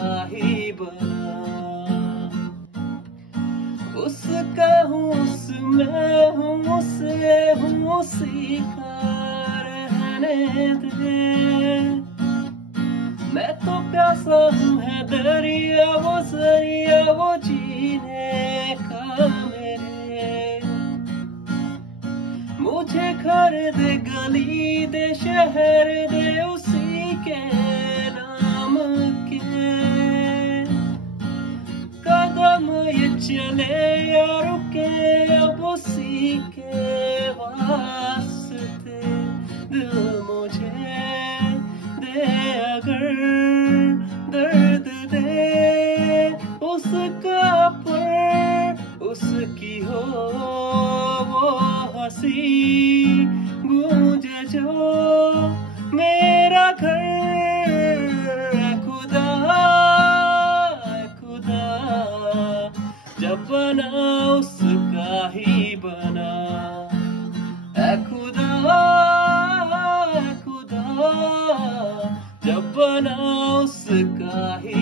उसका ही बना। उसका हूँ उसमें हूँ उसे हूँ उसी का रहने दे। मैं तो प्यासा हूँ है दरिया वो जीने का मेरे। मुझे घर दे गली दे शहर दे उसी के नाम के। कदम ये चले या रुके अब उसी के वास्ते। दिल मुझे दे अगर दर्द दे उसका पर उसकी हो वो हंसी गूंजे जो मेरा घर। खुदा जब बना उसका ही बना। खुदा जब बना उसका ही